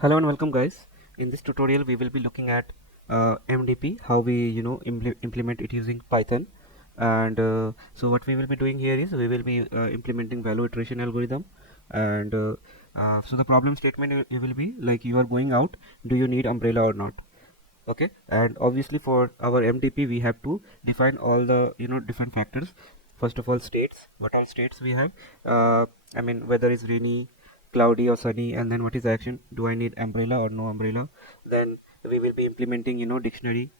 Hello and welcome, guys. In this tutorial we will be looking at MDP, how we implement it using Python. And so what we will be doing here is we will be implementing value iteration algorithm. And so the problem statement it will be like, you are going out, do you need umbrella or not? Okay, and obviously for our MDP we have to define all the different factors. First of all, states, what all states we have. I mean, whether it's rainy, cloudy or sunny, and then what is the action, do I need umbrella or no umbrella. Then we will be implementing dictionary,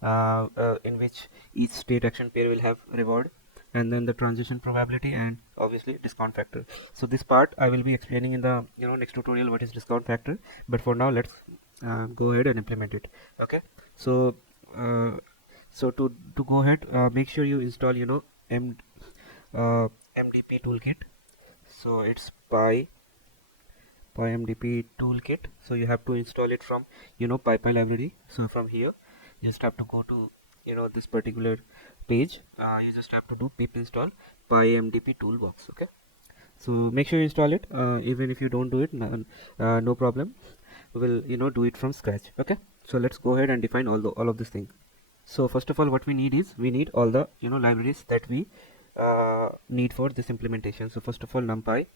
in which each state action pair will have reward, and then the transition probability, and obviously discount factor. So this part I will be explaining in the next tutorial, what is discount factor. But for now, let's go ahead and implement it. Okay, so uh, to go ahead, make sure you install M, MDP toolkit. So it's MDP toolkit. So you have to install it from PyPy library. So from here, you just have to go to this particular page. You just have to do pip install PyMDP toolbox. Okay, so make sure you install it. Even if you don't do it, no problem. We will do it from scratch. Okay, so let's go ahead and define all of this thing. So first of all, what we need is we need all the libraries that we need for this implementation. So first of all, NumPy,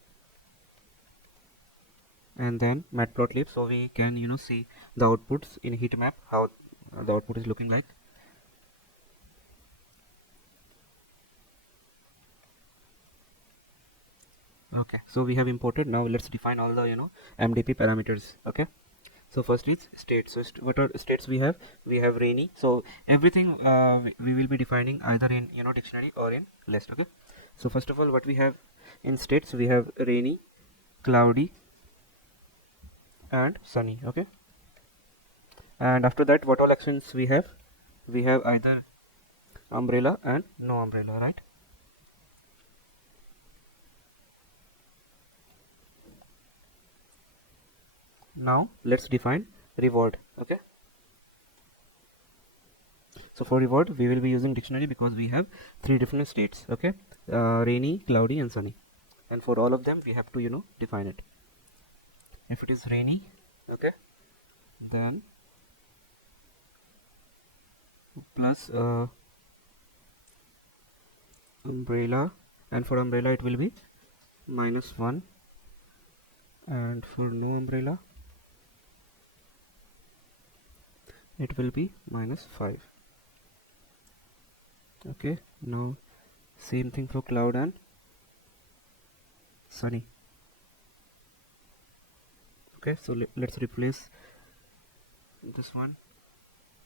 and then matplotlib, so we can see the outputs in heat map, how the output is looking like. Okay, so we have imported. Now let's define all the MDP parameters. Okay, so first is state. So what are states we have? We have rainy. So everything we will be defining either in dictionary or in list. Okay, so first of all, what we have in states, we have rainy, cloudy and sunny. Okay, and after that, what all actions we have? We have either umbrella and no umbrella, right? Now let's define reward. Okay, so for reward we will be using dictionary because we have three different states. Okay, rainy, cloudy and sunny, and for all of them we have to define it. If it is rainy, okay, then plus umbrella, and for umbrella it will be -1, and for no umbrella it will be -5. Okay, now same thing for cloud and sunny. Okay, so let's replace this one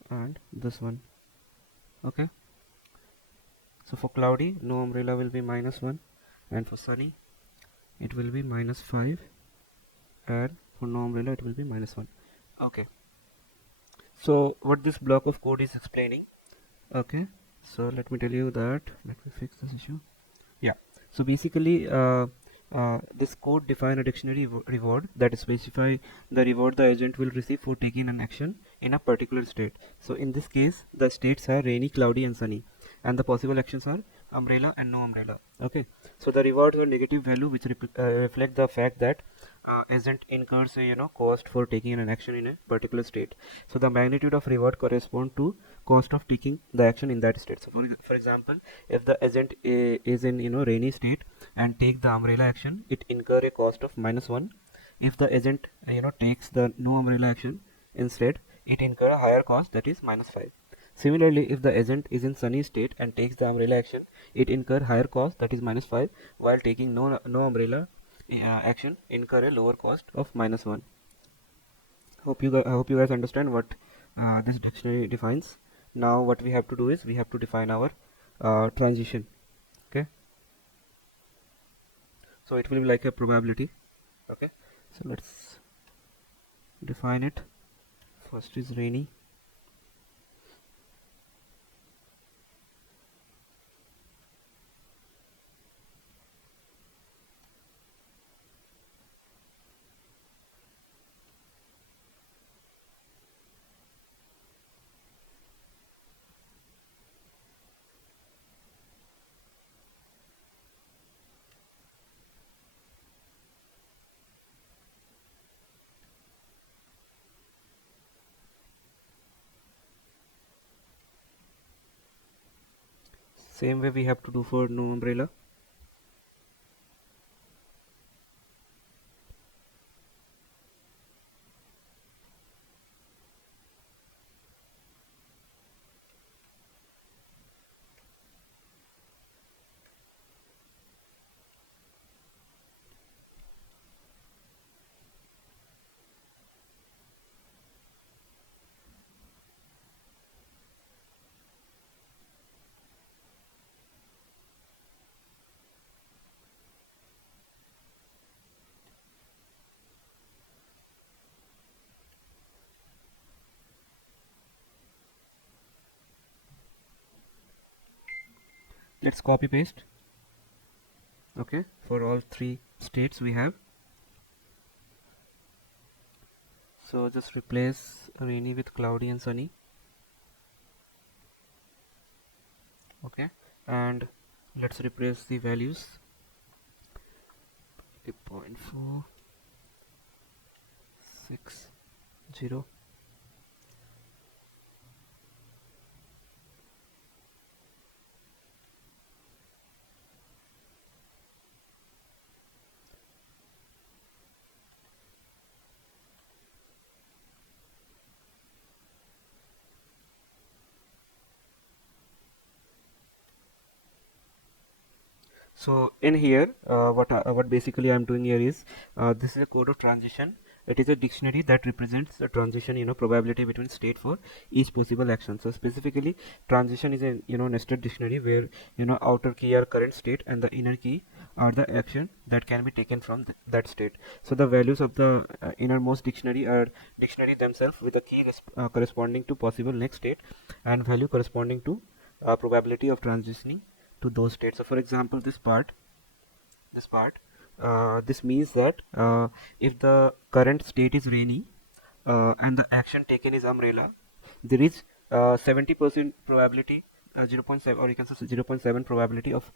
and this one. Okay, so for cloudy, no umbrella will be -1, and for sunny it will be -5, and for no umbrella it will be -1. Okay, so what this block of code is explaining. Okay, so let me tell you that. Let me fix this issue. Yeah, so basically this code define a dictionary reward that specify the reward the agent will receive for taking an action in a particular state. So in this case, the states are rainy, cloudy and sunny, and the possible actions are umbrella and no umbrella. Okay, so the rewards are negative value, which reflect the fact that agent incurs a cost for taking an action in a particular state. So the magnitude of reward correspond to cost of taking the action in that state. So for example, if the agent is in rainy state and take the umbrella action, it incur a cost of -1. If the agent takes the no umbrella action instead, it incur a higher cost, that is -5. Similarly, if the agent is in sunny state and takes the umbrella action, it incur higher cost, that is -5, while taking no umbrella action, incur a lower cost of -1. I hope you guys understand what this dictionary defines. Now what we have to do is we have to define our transition. Okay, so it will be like a probability. Okay, so let's define it. First is rainy. Same way we have to do for no umbrella. Let's copy paste. Okay, for all three states we have. So just replace rainy with cloudy and sunny. Okay, and let's replace the values. 0.460. So in here, what basically I'm doing here is, this is a code of transition. It is a dictionary that represents the transition, probability between state for each possible action. So specifically, transition is a nested dictionary where outer key are current state and the inner key are the action that can be taken from that state. So the values of the innermost dictionary are dictionary themselves with a key corresponding to possible next state and value corresponding to probability of transitioning to those states. So for example, this means that if the current state is rainy and the action taken is umbrella, there is 70% probability, 0.7, or you can say 0.7 probability of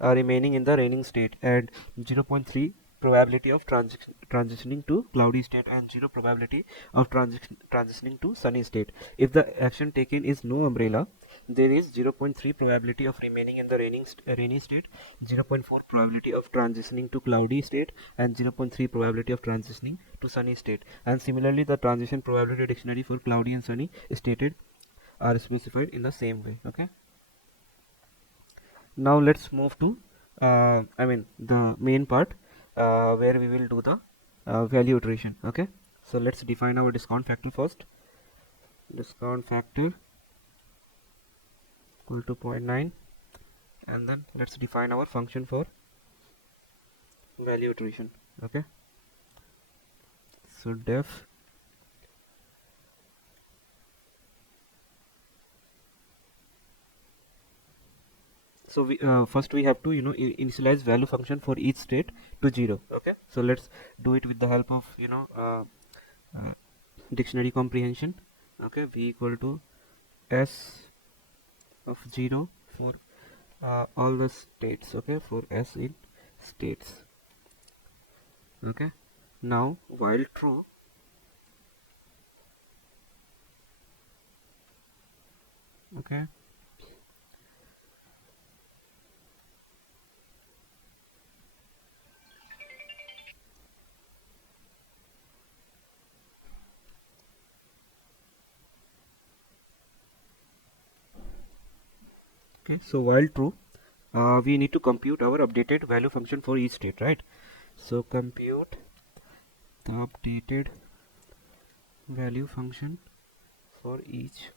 remaining in the raining state, and 0.3 probability of transitioning to cloudy state, and 0 probability of transitioning to sunny state. If the action taken is no umbrella, there is 0.3 probability of remaining in the rainy state, 0.4 probability of transitioning to cloudy state, and 0.3 probability of transitioning to sunny state. And similarly, the transition probability dictionary for cloudy and sunny stated are specified in the same way. Okay, now let's move to the main part, where we will do the value iteration. Okay, so let's define our discount factor first. Discount factor equal to 0.9, and then let's define our function for value iteration. Okay, so def so we first we have to initialize value function for each state to 0. Okay, so let's do it with the help of uh, dictionary comprehension. Okay, v equal to s of 0 for all the states. Okay, for s in states. Okay, now while true, okay, so while true, we need to compute our updated value function for each state, right? So compute the updated value function for each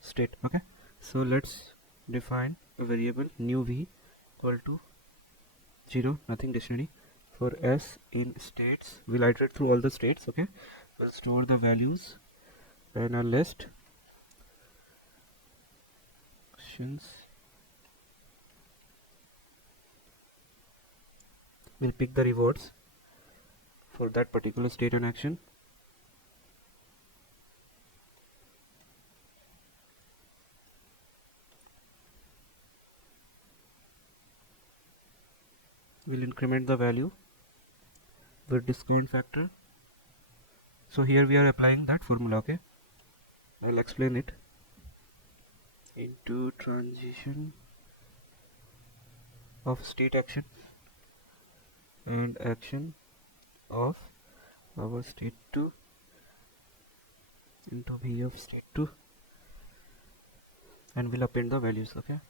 state. Okay, so let's define a variable new v equal to 0, nothing, dictionary for s in states. We'll iterate through all the states. Okay, we'll store the values in a list. We'll pick the rewards for that particular state and action. We'll increment the value with discount factor. So here we are applying that formula. Okay, I'll explain it. into transition of state action and action of our state 2 into v of state 2, and we'll append the values. Okay,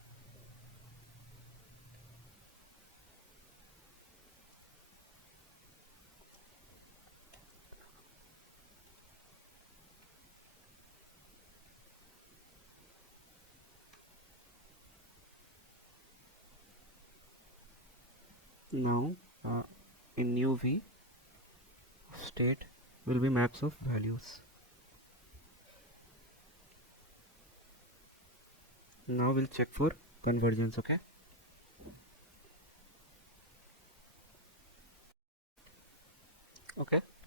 now in new v state will be maps of values. Now we'll check for convergence. Okay,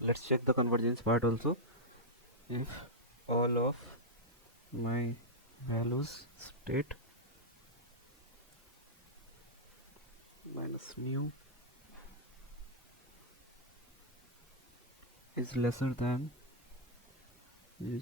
let's check the convergence part also. If all of my values state minus mu is lesser than 0,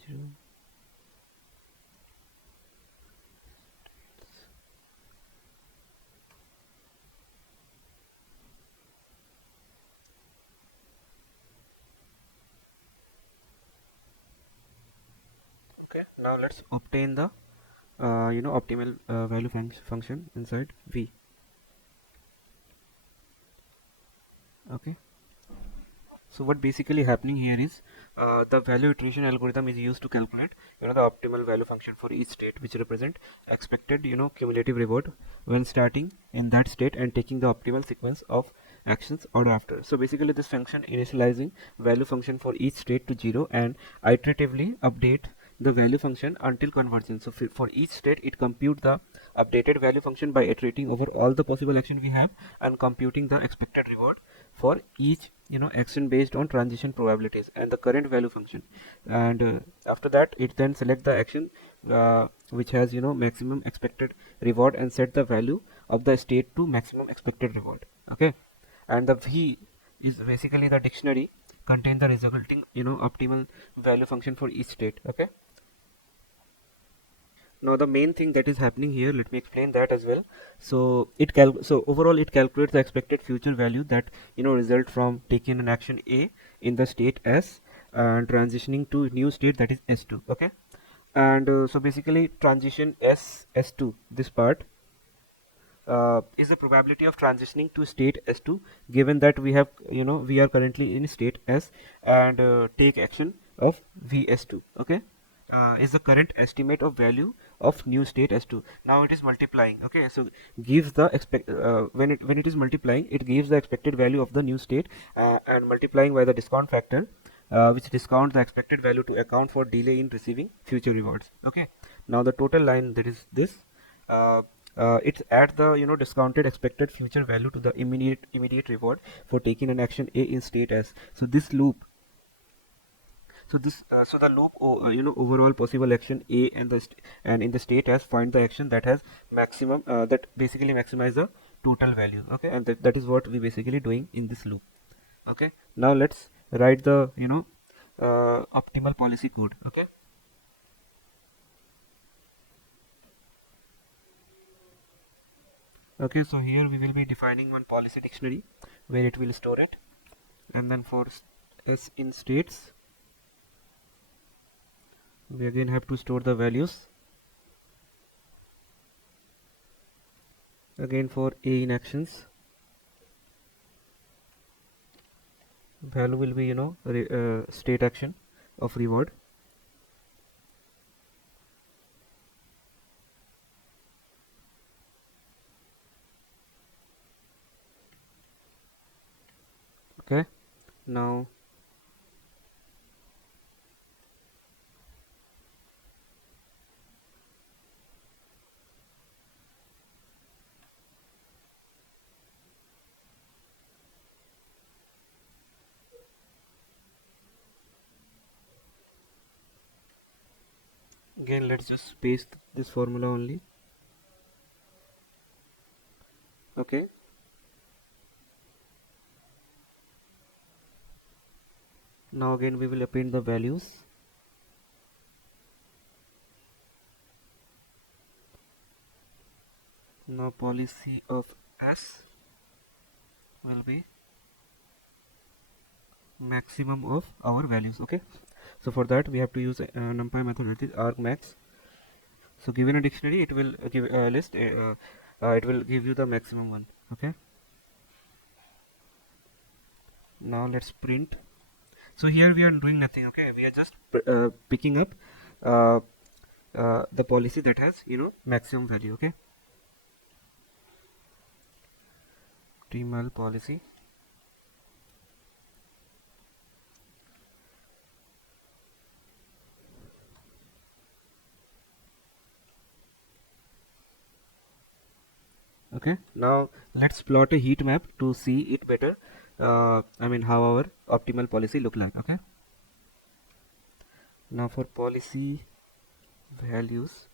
okay, now let's obtain the optimal value function inside v. Okay, so what basically happening here is the value iteration algorithm is used to calculate the optimal value function for each state, which represent expected cumulative reward when starting in that state and taking the optimal sequence of actions order after. So basically this function initializing value function for each state to 0 and iteratively update the value function until convergence. So for each state it compute the updated value function by iterating over all the possible action we have and computing the expected reward for each action based on transition probabilities and the current value function, and after that it then select the action which has maximum expected reward and set the value of the state to maximum expected reward. Okay, and the v is basically the dictionary contain the resulting optimal value function for each state. Okay, now the main thing that is happening here, let me explain that as well. So so overall it calculates the expected future value that result from taking an action A in the state S and transitioning to new state, that is S2. Okay, and so basically transition S2, this part is the probability of transitioning to state S2 given that we have we are currently in state S and take action of VS2. Okay, is the current estimate of value of new state S2. Now it is multiplying. Okay, so gives the when it is multiplying, it gives the expected value of the new state and multiplying by the discount factor which discounts the expected value to account for delay in receiving future rewards. Okay, now the total line, that is this, it's at the discounted expected future value to the immediate reward for taking an action A in state S. So this loop, so the loop overall possible action A and and in the state S find the action that has maximum that basically maximize the total value. Okay, and that is what we basically doing in this loop. Okay, now let's write the optimal policy code. Okay, okay, so here we will be defining one policy dictionary where it will store it, and then for S in states we again have to store the values. Again for A in actions, value will be state action of reward. Okay, now again let's just paste this formula only. Okay, now again we will append the values. Now policy of S will be maximum of our values. Okay, so for that we have to use numpy method, that is argmax. So given a dictionary, it will give a list, it will give you the maximum one. Okay, now let's print. So here we are doing nothing. Okay, we are just picking up uh, the policy that has maximum value. Okay, optimal policy. Okay, now let's plot a heat map to see it better. I mean how our optimal policy look like. Okay, now for policy values,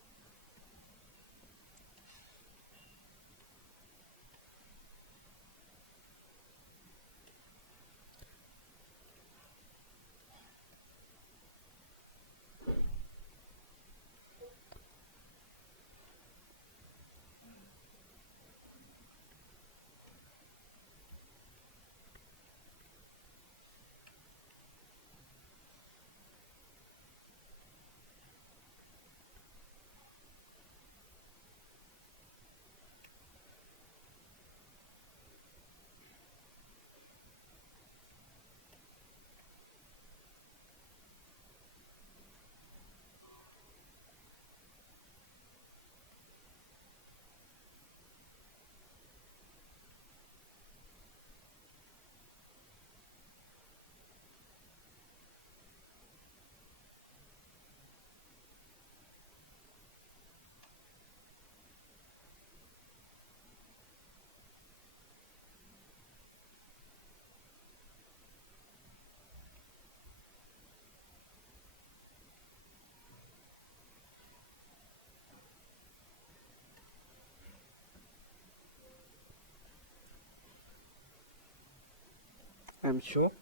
I'm sure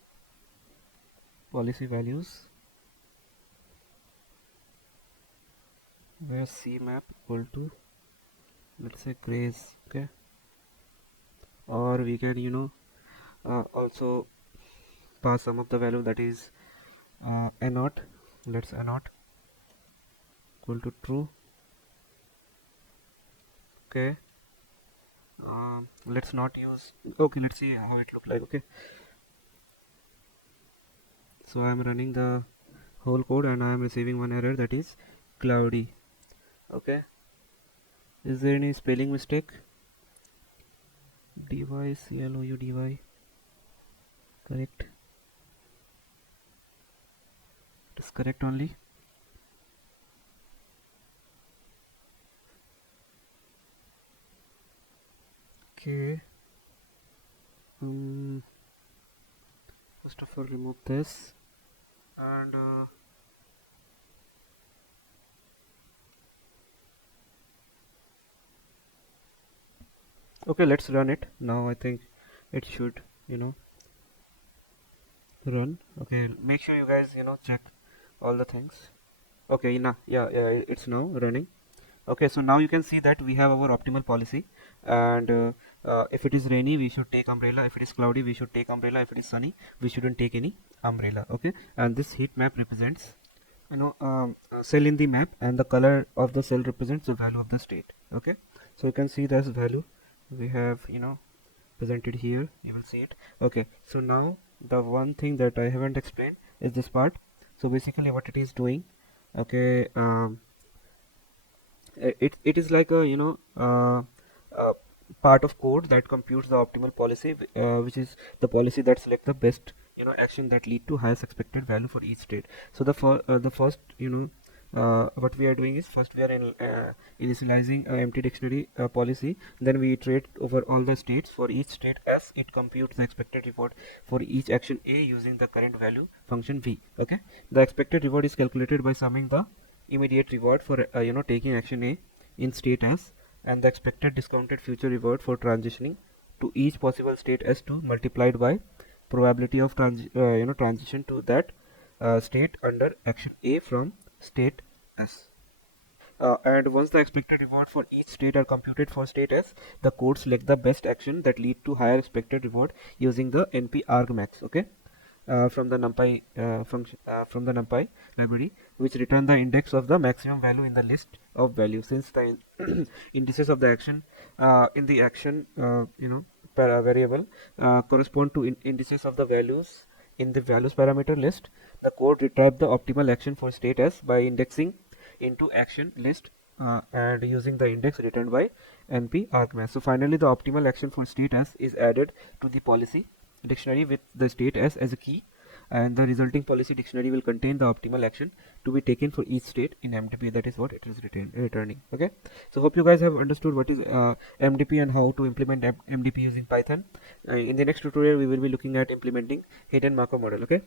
policy values where C map equal to, let's say, grays. Okay, or we can also pass some of the value, that is a naught. Let's a naught equal to true. Okay, let's not use. Okay, let's see how it look like. Okay, so I am running the whole code and I am receiving one error, that is cloudy. Okay, is there any spelling mistake? dy cloudy, correct? It is correct only. Okay, first of all remove this and okay, let's run it now. I think it should run. Okay, make sure you guys check all the things. Okay, yeah, it's now running. Okay, so now you can see that we have our optimal policy, and if it is rainy we should take umbrella, if it is cloudy we should take umbrella, if it is sunny we shouldn't take any umbrella. Okay, and this heat map represents a cell in the map, and the color of the cell represents the value of the state. Okay, so you can see this value we have presented here, you will see it. Okay, so now the one thing that I haven't explained is this part. So basically what it is doing, okay, it is like a part of code that computes the optimal policy, which is the policy that select the best action that lead to highest expected value for each state. So the first what we are doing is, first we are initializing a empty dictionary policy, then we iterate over all the states. For each state S, it computes the expected reward for each action A using the current value function V. Okay, the expected reward is calculated by summing the immediate reward for taking action A in state S, and the expected discounted future reward for transitioning to each possible state S2 multiplied by probability of transition to that state under action A from state S. And once the expected reward for each state are computed for state S, the code select the best action that lead to higher expected reward using the NP argmax. Okay, from the NumPy function from the NumPy library, which return the index of the maximum value in the list of values. Since the indices of the action in the action variable correspond to indices of the values in the values parameter list, the code retrieve the optimal action for state S by indexing into action list and using the index returned by NP argmax. So finally, the optimal action for state S is added to the policy dictionary with the state S as a key, and the resulting policy dictionary will contain the optimal action to be taken for each state in MDP. That is what it is returning. Okay, so hope you guys have understood what is MDP and how to implement MDP using Python. In the next tutorial, we will be looking at implementing hidden Markov model. Okay.